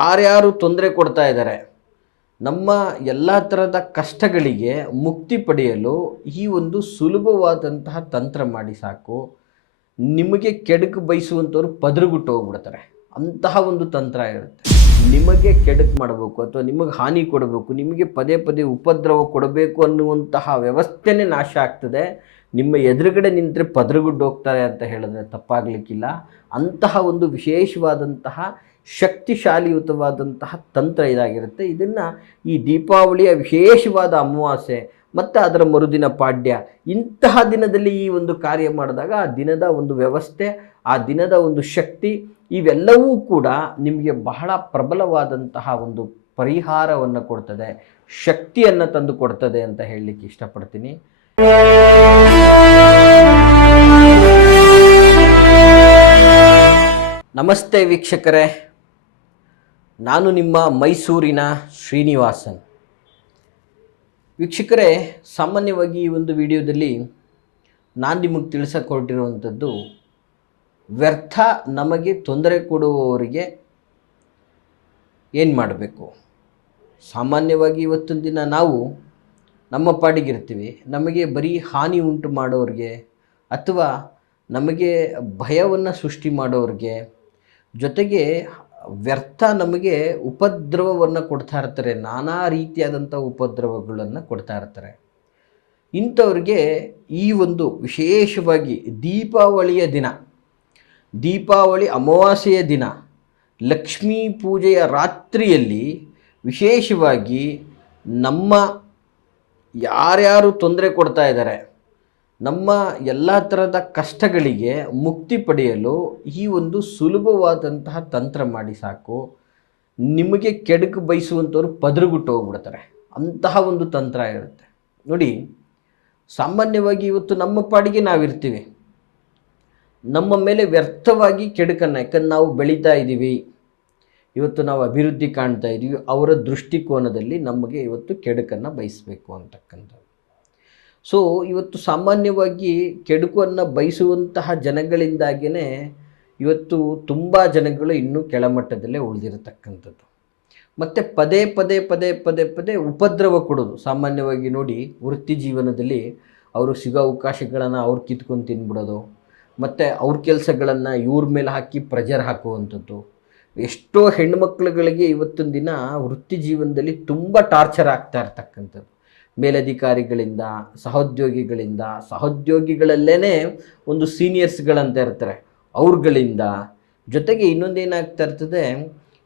ಯಾರ್ಯಾರು ತೊಂದರೆ ಕೊಡ್ತಾ ಇದ್ದಾರೆ, ನಮ್ಮ ಎಲ್ಲ ಥರದ ಕಷ್ಟಗಳಿಗೆ ಮುಕ್ತಿ ಪಡೆಯಲು ಈ ಒಂದು ಸುಲಭವಾದಂತಹ ತಂತ್ರ ಮಾಡಿ ಸಾಕು. ನಿಮಗೆ ಕೆಡಕು ಬಯಸುವಂಥವ್ರು ಪದರುಗುಟ್ಟು ಹೋಗ್ಬಿಡ್ತಾರೆ. ಅಂತಹ ಒಂದು ತಂತ್ರ ಇರುತ್ತೆ. ನಿಮಗೆ ಕೆಡುಕು ಮಾಡಬೇಕು ಅಥವಾ ನಿಮಗೆ ಹಾನಿ ಕೊಡಬೇಕು, ನಿಮಗೆ ಪದೇ ಪದೇ ಉಪದ್ರವ ಕೊಡಬೇಕು ಅನ್ನುವಂತಹ ವ್ಯವಸ್ಥೆನೇ ನಾಶ ಆಗ್ತದೆ. ನಿಮ್ಮ ಎದುರುಗಡೆ ನಿಂತರೆ ಪದರುಗುಡ್ಡು ಹೋಗ್ತಾರೆ ಅಂತ ಹೇಳಿದ್ರೆ ತಪ್ಪಾಗಲಿಕ್ಕಿಲ್ಲ. ಅಂತಹ ಒಂದು ವಿಶೇಷವಾದಂತಹ ಶಕ್ತಿಶಾಲಿಯುತವಾದಂತಹ ತಂತ್ರ ಇದಾಗಿರುತ್ತೆ. ಇದನ್ನು ಈ ದೀಪಾವಳಿಯ ವಿಶೇಷವಾದ ಅಮಾವಾಸ್ಯೆ ಮತ್ತು ಅದರ ಮರುದಿನ ಪಾಡ್ಯ ಇಂತಹ ದಿನದಲ್ಲಿ ಈ ಒಂದು ಕಾರ್ಯ ಮಾಡಿದಾಗ ಆ ದಿನದ ಒಂದು ವ್ಯವಸ್ಥೆ, ಆ ದಿನದ ಒಂದು ಶಕ್ತಿ ಇವೆಲ್ಲವೂ ಕೂಡ ನಿಮಗೆ ಬಹಳ ಪ್ರಬಲವಾದಂತಹ ಒಂದು ಪರಿಹಾರವನ್ನು ಕೊಡ್ತದೆ, ಶಕ್ತಿಯನ್ನು ತಂದು ಕೊಡ್ತದೆ ಅಂತ ಹೇಳಲಿಕ್ಕೆ ಇಷ್ಟಪಡ್ತೀನಿ. ನಮಸ್ತೆ ವೀಕ್ಷಕರೇ. ನಾನು ನಿಮ್ಮ ಮೈಸೂರಿನ ಶ್ರೀನಿವಾಸನ್. ವೀಕ್ಷಕರೇ, ಸಾಮಾನ್ಯವಾಗಿ ಈ ಒಂದು ವಿಡಿಯೋದಲ್ಲಿ ನಾನು ನಿಮಗೆ ತಿಳಿಸಿಕೊಟ್ಟಿರುವಂಥದ್ದು, ವ್ಯರ್ಥ ನಮಗೆ ತೊಂದರೆ ಕೊಡುವವರಿಗೆ ಏನು ಮಾಡಬೇಕು? ಸಾಮಾನ್ಯವಾಗಿ ಇವತ್ತೊಂದು ದಿನ ನಾವು ನಮ್ಮ ಪಾಡಿಗಿರ್ತೀವಿ, ನಮಗೆ ಬರೀ ಹಾನಿ ಉಂಟು ಮಾಡೋರಿಗೆ ಅಥವಾ ನಮಗೆ ಭಯವನ್ನು ಸೃಷ್ಟಿ ಮಾಡೋರಿಗೆ ಜೊತೆಗೆ ವ್ಯರ್ಥ ನಮಗೆ ಉಪದ್ರವವನ್ನು ಕೊಡ್ತಾ ಇರ್ತಾರೆ, ನಾನಾ ರೀತಿಯಾದಂಥ ಉಪದ್ರವಗಳನ್ನು ಕೊಡ್ತಾ ಇರ್ತಾರೆ. ಇಂಥವ್ರಿಗೆ ಈ ಒಂದು ವಿಶೇಷವಾಗಿ ದೀಪಾವಳಿಯ ದಿನ, ದೀಪಾವಳಿ ಅಮಾವಾಸ್ಯೆಯ ದಿನ, ಲಕ್ಷ್ಮೀ ಪೂಜೆಯ ರಾತ್ರಿಯಲ್ಲಿ ವಿಶೇಷವಾಗಿ ನಮ್ಮ ಯಾರ್ಯಾರು ತೊಂದರೆ ಕೊಡ್ತಾ ಇದ್ದಾರೆ ನಮ್ಮ ಎಲ್ಲ ಥರದ ಕಷ್ಟಗಳಿಗೆ ಮುಕ್ತಿ ಪಡೆಯಲು ಈ ಒಂದು ಸುಲಭವಾದಂತಹ ತಂತ್ರ ಮಾಡಿ ಸಾಕು. ನಿಮಗೆ ಕೆಡಕು ಬಯಸುವಂಥವ್ರು ಪದರುಗುಟ್ಟು ಹೋಗ್ಬಿಡ್ತಾರೆ. ಅಂತಹ ಒಂದು ತಂತ್ರ ಇರುತ್ತೆ. ನೋಡಿ, ಸಾಮಾನ್ಯವಾಗಿ ಇವತ್ತು ನಮ್ಮ ಪಾಡಿಗೆ ನಾವಿರ್ತೀವಿ. ನಮ್ಮ ಮೇಲೆ ವ್ಯರ್ಥವಾಗಿ ಕೆಡುಕನ್ನು, ಯಾಕಂದ್ರೆ ನಾವು ಬೆಳೀತಾ ಇದ್ದೀವಿ ಇವತ್ತು ನಾವು ಅಭಿವೃದ್ಧಿ ಕಾಣ್ತಾ ಇದ್ದೀವಿ ಅವರ ದೃಷ್ಟಿಕೋನದಲ್ಲಿ ನಮಗೆ ಇವತ್ತು ಕೆಡುಕನ್ನು ಬಯಸಬೇಕು ಅಂತಕ್ಕಂಥದ್ದು. ಸೊ ಇವತ್ತು ಸಾಮಾನ್ಯವಾಗಿ ಕೆಡುಕನ್ನು ಬಯಸುವಂತಹ ಜನಗಳಿಂದಾಗಿಯೇ ಇವತ್ತು ತುಂಬ ಜನಗಳು ಇನ್ನೂ ಕೆಳಮಟ್ಟದಲ್ಲೇ ಉಳಿದಿರತಕ್ಕಂಥದ್ದು. ಮತ್ತು ಪದೇ ಪದೇ ಪದೇ ಪದೇ ಪದೇ ಉಪದ್ರವ ಕೊಡೋದು. ಸಾಮಾನ್ಯವಾಗಿ ನೋಡಿ, ವೃತ್ತಿ ಜೀವನದಲ್ಲಿ ಅವರು ಸಿಗೋ ಅವಕಾಶಗಳನ್ನು ಅವ್ರು ಕಿತ್ಕೊಂಡು ತಿನ್ಬಿಡೋದು. ಮತ್ತು ಅವ್ರ ಕೆಲಸಗಳನ್ನು ಇವ್ರ ಮೇಲೆ ಹಾಕಿ ಪ್ರೆಜರ್ ಹಾಕುವಂಥದ್ದು. ಎಷ್ಟೋ ಹೆಣ್ಮಕ್ಳುಗಳಿಗೆ ಇವತ್ತಿನ ದಿನ ವೃತ್ತಿ ಜೀವನದಲ್ಲಿ ತುಂಬ ಟಾರ್ಚರ್ ಆಗ್ತಾ ಇರ್ತಕ್ಕಂಥದ್ದು. ಮೇಲಧಿಕಾರಿಗಳಿಂದ, ಸಹೋದ್ಯೋಗಿಗಳಿಂದ ಸಹೋದ್ಯೋಗಿಗಳಲ್ಲೇ ಒಂದು ಸೀನಿಯರ್ಸ್ಗಳಂತ ಇರ್ತಾರೆ. ಅವ್ರಗಳಿಂದ. ಜೊತೆಗೆ ಇನ್ನೊಂದೇನಾಗ್ತಾ ಇರ್ತದೆ,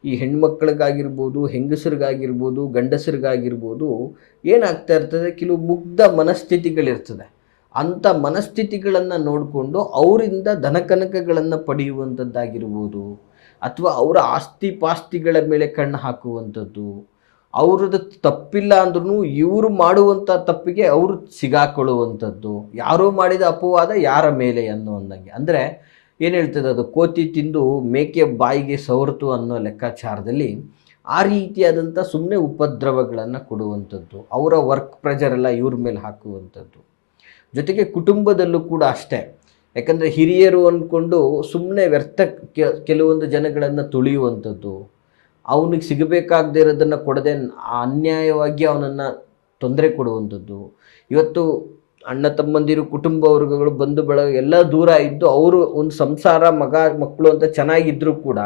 ಈ ಹೆಣ್ಮಕ್ಳಿಗಾಗಿರ್ಬೋದು, ಹೆಂಗಸರಿಗಾಗಿರ್ಬೋದು, ಗಂಡಸರಿಗಾಗಿರ್ಬೋದು, ಏನಾಗ್ತಾ ಇರ್ತದೆ, ಕೆಲವು ಮುಗ್ಧ ಮನಸ್ಥಿತಿಗಳಿರ್ತದೆ. ಅಂಥ ಮನಸ್ಥಿತಿಗಳನ್ನು ನೋಡಿಕೊಂಡು ಅವರಿಂದ ಧನಕನಕಗಳನ್ನು ಪಡೆಯುವಂಥದ್ದಾಗಿರ್ಬೋದು, ಅಥವಾ ಅವರ ಆಸ್ತಿ ಪಾಸ್ತಿಗಳ ಮೇಲೆ ಕಣ್ಣು ಹಾಕುವಂಥದ್ದು. ಅವ್ರದ್ದು ತಪ್ಪಿಲ್ಲ ಅಂದ್ರೂ ಇವರು ಮಾಡುವಂಥ ತಪ್ಪಿಗೆ ಅವರು ಸಿಗಾಕೊಳ್ಳುವಂಥದ್ದು. ಯಾರೋ ಮಾಡಿದ ಅಪವಾದ ಯಾರ ಮೇಲೆ ಅನ್ನೋ ಅಂದಂಗೆ. ಅಂದರೆ ಏನು ಹೇಳ್ತದೆ ಅದು? ಕೋತಿ ತಿಂದು ಮೇಕೆ ಬಾಯಿಗೆ ಸವರ್ತು ಅನ್ನೋ ಲೆಕ್ಕಾಚಾರದಲ್ಲಿ ಆ ರೀತಿಯಾದಂಥ ಸುಮ್ಮನೆ ಉಪದ್ರವಗಳನ್ನು ಕೊಡುವಂಥದ್ದು. ಅವರ ವರ್ಕ್ ಪ್ರೆಷರೆಲ್ಲ ಇವ್ರ ಮೇಲೆ ಹಾಕುವಂಥದ್ದು. ಜೊತೆಗೆ ಕುಟುಂಬದಲ್ಲೂ ಕೂಡ ಅಷ್ಟೇ. ಯಾಕಂದರೆ ಹಿರಿಯರು ಅಂದ್ಕೊಂಡು ಸುಮ್ಮನೆ ವ್ಯರ್ಥ ಕೆಲವೊಂದು ಜನಗಳನ್ನು ತುಳಿಯುವಂಥದ್ದು. ಅವನಿಗೆ ಸಿಗಬೇಕಾಗದೇ ಇರೋದನ್ನು ಕೊಡದೆ ಅನ್ಯಾಯವಾಗಿ ಅವನನ್ನು ತೊಂದರೆ ಕೊಡುವಂಥದ್ದು. ಇವತ್ತು ಅಣ್ಣ ತಮ್ಮಂದಿರು, ಕುಟುಂಬ ವರ್ಗಗಳು ಬಂಧು ಬಳಗ ಎಲ್ಲ ದೂರ ಇದ್ದು ಅವರು ಒಂದು ಸಂಸಾರ ಮಗ, ಮಕ್ಕಳು ಅಂತ ಚೆನ್ನಾಗಿದ್ದರೂ ಕೂಡ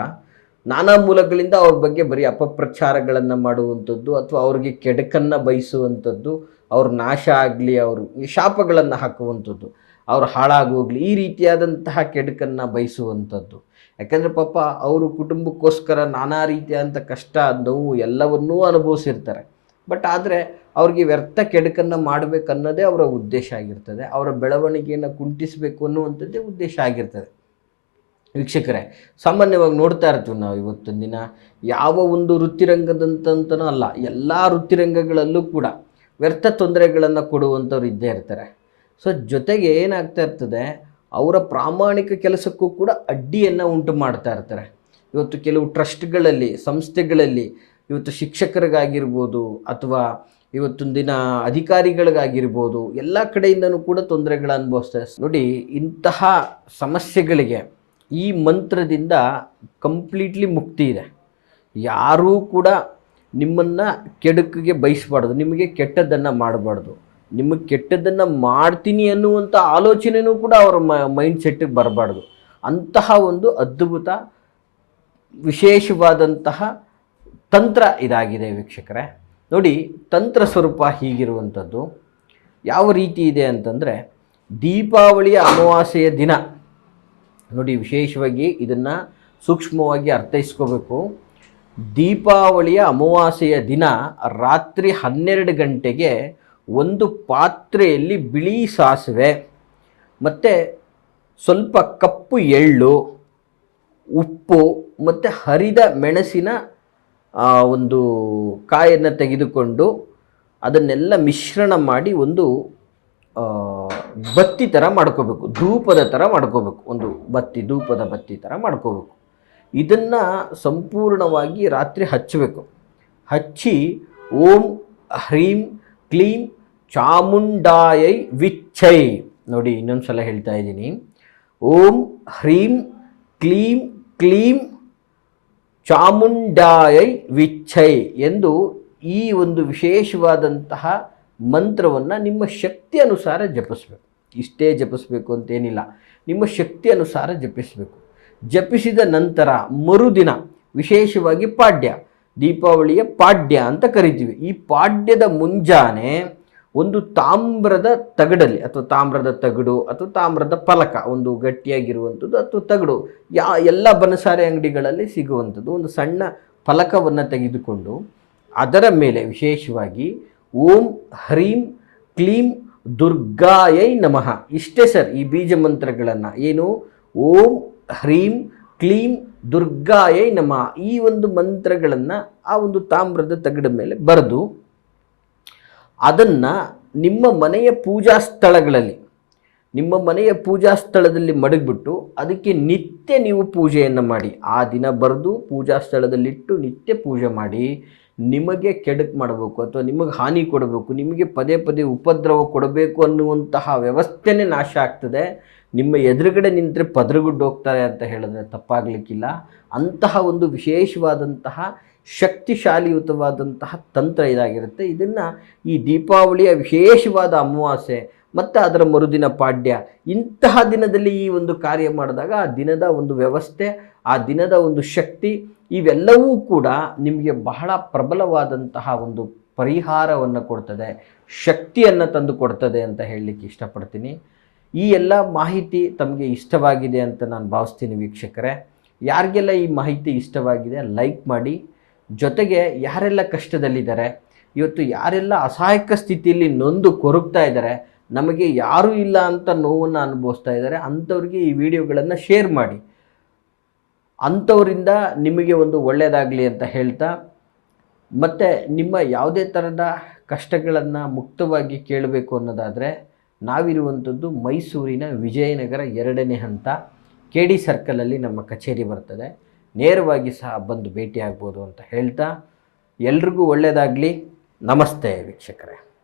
ನಾನಾ ಮೂಲಗಳಿಂದ ಅವ್ರ ಬಗ್ಗೆ ಬರೀ ಅಪಪ್ರಚಾರಗಳನ್ನು ಮಾಡುವಂಥದ್ದು ಅಥವಾ ಅವ್ರಿಗೆ ಕೆಡಕನ್ನು ಬಯಸುವಂಥದ್ದು, ಅವ್ರ ನಾಶ ಆಗಲಿ, ಅವರು ಶಾಪಗಳನ್ನು ಹಾಕುವಂಥದ್ದು, ಅವ್ರು ಹಾಳಾಗೋಗ್ಲಿ ಈ ರೀತಿಯಾದಂತಹ ಕೆಡಕನ್ನು ಬಯಸುವಂಥದ್ದು. ಯಾಕಂದರೆ ಪಾಪ ಅವರು ಕುಟುಂಬಕ್ಕೋಸ್ಕರ ನಾನಾ ರೀತಿಯಾದಂಥ ಕಷ್ಟ, ನೋವು ಎಲ್ಲವನ್ನೂ ಅನುಭವಿಸಿರ್ತಾರೆ. ಬಟ್ ಆದರೆ ಅವ್ರಿಗೆ ವ್ಯರ್ಥ ಕೆಡುಕನ್ನು ಮಾಡಬೇಕನ್ನೋದೇ ಅವರ ಉದ್ದೇಶ ಆಗಿರ್ತದೆ. ಅವರ ಬೆಳವಣಿಗೆಯನ್ನು ಕುಂಟಿಸಬೇಕು ಅನ್ನುವಂಥದ್ದೇ ಉದ್ದೇಶ ಆಗಿರ್ತದೆ. ವೀಕ್ಷಕರೇ, ಸಾಮಾನ್ಯವಾಗಿ ನೋಡ್ತಾ ಇರ್ತೀವಿ ನಾವು ಇವತ್ತಿನ ದಿನ. ಯಾವ ಒಂದು ವೃತ್ತಿರಂಗದಂತಂತನೂ ಅಲ್ಲ, ಎಲ್ಲ ವೃತ್ತಿರಂಗಗಳಲ್ಲೂ ಕೂಡ ವ್ಯರ್ಥ ತೊಂದರೆಗಳನ್ನು ಕೊಡುವಂಥವ್ರು ಇದ್ದೇ ಇರ್ತಾರೆ. ಸೊ ಜೊತೆಗೆ ಏನಾಗ್ತಾ ಇರ್ತದೆ ಅವರ ಪ್ರಾಮಾಣಿಕ ಕೆಲಸಕ್ಕೂ ಕೂಡ ಅಡ್ಡಿಯನ್ನು ಉಂಟು ಮಾಡ್ತಾ ಇರ್ತಾರೆ. ಇವತ್ತು ಕೆಲವು ಟ್ರಸ್ಟ್ಗಳಲ್ಲಿ, ಸಂಸ್ಥೆಗಳಲ್ಲಿ ಇವತ್ತು ಶಿಕ್ಷಕರಿಗಾಗಿರ್ಬೋದು ಅಥವಾ ಇವತ್ತಿನ ದಿನ ಅಧಿಕಾರಿಗಳಿಗಾಗಿರ್ಬೋದು ಎಲ್ಲ ಕಡೆಯಿಂದನೂ ಕೂಡ ತೊಂದರೆಗಳು ಅನುಭವಿಸ್ತಾರೆ. ನೋಡಿ, ಇಂತಹ ಸಮಸ್ಯೆಗಳಿಗೆ ಈ ಮಂತ್ರದಿಂದ ಕಂಪ್ಲೀಟ್ಲಿ ಮುಕ್ತಿ ಇದೆ. ಯಾರೂ ಕೂಡ ನಿಮ್ಮನ್ನು ಕೆಡುಕಿಗೆ ಬಯಸಬಾರ್ದು, ನಿಮಗೆ ಕೆಟ್ಟದ್ದನ್ನು ಮಾಡಬಾರ್ದು. ನಿಮಗೆ ಕೆಟ್ಟದ್ದನ್ನು ಮಾಡ್ತೀನಿ ಅನ್ನುವಂಥ ಆಲೋಚನೆಯೂ ಕೂಡ ಅವರ ಮೈಂಡ್ ಸೆಟ್ಟಿಗೆ ಬರಬಾರ್ದು. ಅಂತಹ ಒಂದು ಅದ್ಭುತ, ವಿಶೇಷವಾದಂತಹ ತಂತ್ರ ಇದಾಗಿದೆ ವೀಕ್ಷಕರೇ. ನೋಡಿ, ತಂತ್ರ ಸ್ವರೂಪ ಹೀಗಿರುವಂಥದ್ದು. ಯಾವ ರೀತಿ ಇದೆ ಅಂತಂದರೆ, ದೀಪಾವಳಿಯ ಅಮಾವಾಸ್ಯೆಯ ದಿನ. ನೋಡಿ, ವಿಶೇಷವಾಗಿ ಇದನ್ನು ಸೂಕ್ಷ್ಮವಾಗಿ ಅರ್ಥೈಸ್ಕೋಬೇಕು. ದೀಪಾವಳಿಯ ಅಮಾವಾಸ್ಯೆಯ ದಿನ ರಾತ್ರಿ ಹನ್ನೆರಡು ಗಂಟೆಗೆ ಒಂದು ಪಾತ್ರೆಯಲ್ಲಿ ಬಿಳಿ ಸಾಸಿವೆ, ಮತ್ತು ಸ್ವಲ್ಪ ಕಪ್ಪು ಎಳ್ಳು, ಉಪ್ಪು, ಮತ್ತು ಹರಿದ ಮೆಣಸಿನ ಒಂದು ಕಾಯನ್ನು ತೆಗೆದುಕೊಂಡು ಅದನ್ನೆಲ್ಲ ಮಿಶ್ರಣ ಮಾಡಿ ಒಂದು ಬತ್ತಿ ಥರ ಮಾಡ್ಕೋಬೇಕು. ಧೂಪದ ಥರ ಮಾಡ್ಕೋಬೇಕು. ಒಂದು ಬತ್ತಿ, ಧೂಪದ ಬತ್ತಿ ಥರ ಮಾಡ್ಕೋಬೇಕು. ಇದನ್ನು ಸಂಪೂರ್ಣವಾಗಿ ರಾತ್ರಿ ಹಚ್ಚಬೇಕು. ಹಚ್ಚಿ ಓಂ ಹ್ರೀಂ ಕ್ಲೀಂ ಚಾಮುಂಡಾಯೈ ವಿಚ್ಛೈ. ನೋಡಿ, ಇನ್ನೊಂದು ಸಲ ಹೇಳ್ತಾ ಇದ್ದೀನಿ. ಓಂ ಹ್ರೀಂ ಕ್ಲೀಂ ಕ್ಲೀಂ ಚಾಮುಂಡಾಯೈ ವಿಚ್ಛೈ ಎಂದು ಈ ಒಂದು ವಿಶೇಷವಾದಂತಹ ಮಂತ್ರವನ್ನು ನಿಮ್ಮ ಶಕ್ತಿ ಅನುಸಾರ ಜಪಿಸ್ಬೇಕು. ಇಷ್ಟೇ ಜಪಿಸ್ಬೇಕು ಅಂತೇನಿಲ್ಲ. ನಿಮ್ಮ ಶಕ್ತಿ ಅನುಸಾರ ಜಪಿಸಬೇಕು. ಜಪಿಸಿದ ನಂತರ ಮರುದಿನ ವಿಶೇಷವಾಗಿ ಪಾಡ್ಯ, ದೀಪಾವಳಿಯ ಪಾಡ್ಯ ಅಂತ ಕರಿತೀವಿ. ಈ ಪಾಡ್ಯದ ಮುಂಜಾನೆ ಒಂದು ತಾಮ್ರದ ತಗಡಲ್ಲಿ ಅಥವಾ ತಾಮ್ರದ ತಗಡು ಅಥವಾ ತಾಮ್ರದ ಫಲಕ, ಒಂದು ಗಟ್ಟಿಯಾಗಿರುವಂಥದ್ದು ಅಥವಾ ತಗಡು, ಯಾ ಎಲ್ಲ ಬನಸಾರೆ ಅಂಗಡಿಗಳಲ್ಲಿ ಸಿಗುವಂಥದ್ದು. ಒಂದು ಸಣ್ಣ ಫಲಕವನ್ನು ತೆಗೆದುಕೊಂಡು ಅದರ ಮೇಲೆ ವಿಶೇಷವಾಗಿ ಓಂ ಹ್ರೀಂ ಕ್ಲೀಂ ದುರ್ಗಾಯೈ ನಮಃ. ಇಷ್ಟೇ ಸರ್ ಈ ಬೀಜ ಮಂತ್ರಗಳನ್ನು. ಏನು? ಓಂ ಹ್ರೀಂ ಕ್ಲೀಂ ದುರ್ಗಾಯೈ ನಮಃ. ಈ ಒಂದು ಮಂತ್ರಗಳನ್ನು ಆ ಒಂದು ತಾಮ್ರದ ತಗಡ ಮೇಲೆ ಬರೆದು ಅದನ್ನು ನಿಮ್ಮ ಮನೆಯ ಪೂಜಾ ಸ್ಥಳಗಳಲ್ಲಿ, ನಿಮ್ಮ ಮನೆಯ ಪೂಜಾ ಸ್ಥಳದಲ್ಲಿ ಮಡಗಿಬಿಟ್ಟು ಅದಕ್ಕೆ ನಿತ್ಯ ನೀವು ಪೂಜೆಯನ್ನು ಮಾಡಿ. ಆ ದಿನ ಬರೆದು ಪೂಜಾ ಸ್ಥಳದಲ್ಲಿಟ್ಟು ನಿತ್ಯ ಪೂಜೆ ಮಾಡಿ. ನಿಮಗೆ ಕೆಡಕ್ ಮಾಡಬೇಕು ಅಥವಾ ನಿಮಗೆ ಹಾನಿ ಕೊಡಬೇಕು, ನಿಮಗೆ ಪದೇ ಪದೇ ಉಪದ್ರವ ಕೊಡಬೇಕು ಅನ್ನುವಂತಹ ವ್ಯವಸ್ಥೆನೇ ನಾಶ ಆಗ್ತದೆ. ನಿಮ್ಮ ಎದುರುಗಡೆ ನಿಂತರೆ ಪದರುಗುಡ್ಡು ಹೋಗ್ತಾರೆ ಅಂತ ಹೇಳಿದ್ರೆ ತಪ್ಪಾಗಲಿಕ್ಕಿಲ್ಲ. ಅಂತಹ ಒಂದು ವಿಶೇಷವಾದಂತಹ ಶಕ್ತಿಶಾಲಿಯುತವಾದಂತಹ ತಂತ್ರ ಇದಾಗಿರುತ್ತೆ. ಇದನ್ನು ಈ ದೀಪಾವಳಿಯ ವಿಶೇಷವಾದ ಅಮಾವಾಸ್ಯೆ ಮತ್ತು ಅದರ ಮರುದಿನ ಪಾಡ್ಯ ಇಂತಹ ದಿನದಲ್ಲಿ ಈ ಒಂದು ಕಾರ್ಯ ಮಾಡಿದಾಗ ಆ ದಿನದ ಒಂದು ವ್ಯವಸ್ಥೆ, ಆ ದಿನದ ಒಂದು ಶಕ್ತಿ ಇವೆಲ್ಲವೂ ಕೂಡ ನಿಮಗೆ ಬಹಳ ಪ್ರಬಲವಾದಂತಹ ಒಂದು ಪರಿಹಾರವನ್ನು ಕೊಡ್ತದೆ, ಶಕ್ತಿಯನ್ನು ತಂದು ಕೊಡ್ತದೆ ಅಂತ ಹೇಳಲಿಕ್ಕೆ ಇಷ್ಟಪಡ್ತೀನಿ. ಈ ಎಲ್ಲ ಮಾಹಿತಿ ತಮಗೆ ಇಷ್ಟವಾಗಿದೆ ಅಂತ ನಾನು ಭಾವಿಸ್ತೀನಿ ವೀಕ್ಷಕರೇ. ಯಾರಿಗೆಲ್ಲ ಈ ಮಾಹಿತಿ ಇಷ್ಟವಾಗಿದೆ ಲೈಕ್ ಮಾಡಿ ಜೊತೆಗೆ ಯಾರೆಲ್ಲ ಕಷ್ಟದಲ್ಲಿದ್ದಾರೆ, ಇವತ್ತು ಯಾರೆಲ್ಲ ಅಸಹಾಯಕ ಸ್ಥಿತಿಯಲ್ಲಿ ನೊಂದು ಕೊರಗ್ತಾ ಇದ್ದಾರೆ, ನಮಗೆ ಯಾರೂ ಇಲ್ಲ ಅಂತ ನೋವನ್ನು ಅನುಭವಿಸ್ತಾ ಇದ್ದಾರೆ, ಅಂಥವ್ರಿಗೆ ಈ ವಿಡಿಯೋಗಳನ್ನು ಶೇರ್ ಮಾಡಿ. ಅಂಥವರಿಂದ ನಿಮಗೆ ಒಂದು ಒಳ್ಳೆಯದಾಗಲಿ ಅಂತ ಹೇಳ್ತಾ, ಮತ್ತು ನಿಮ್ಮ ಯಾವುದೇ ಥರದ ಕಷ್ಟಗಳನ್ನು ಮುಕ್ತವಾಗಿ ಕೇಳಬೇಕು ಅನ್ನೋದಾದರೆ, ನಾವಿರುವಂಥದ್ದು ಮೈಸೂರಿನ ವಿಜಯನಗರ ಎರಡನೇ ಹಂತ, ಕೆ ಡಿ ಸರ್ಕಲಲ್ಲಿ ನಮ್ಮ ಕಚೇರಿ ಬರ್ತದೆ. ನೇರವಾಗಿ ಸಹ ಬಂದು ಭೇಟಿಯಾಗ್ಬೋದು ಅಂತ ಹೇಳ್ತಾ ಎಲ್ರಿಗೂ ಒಳ್ಳೆಯದಾಗಲಿ ನಮಸ್ತೆ ವೀಕ್ಷಕರೇ.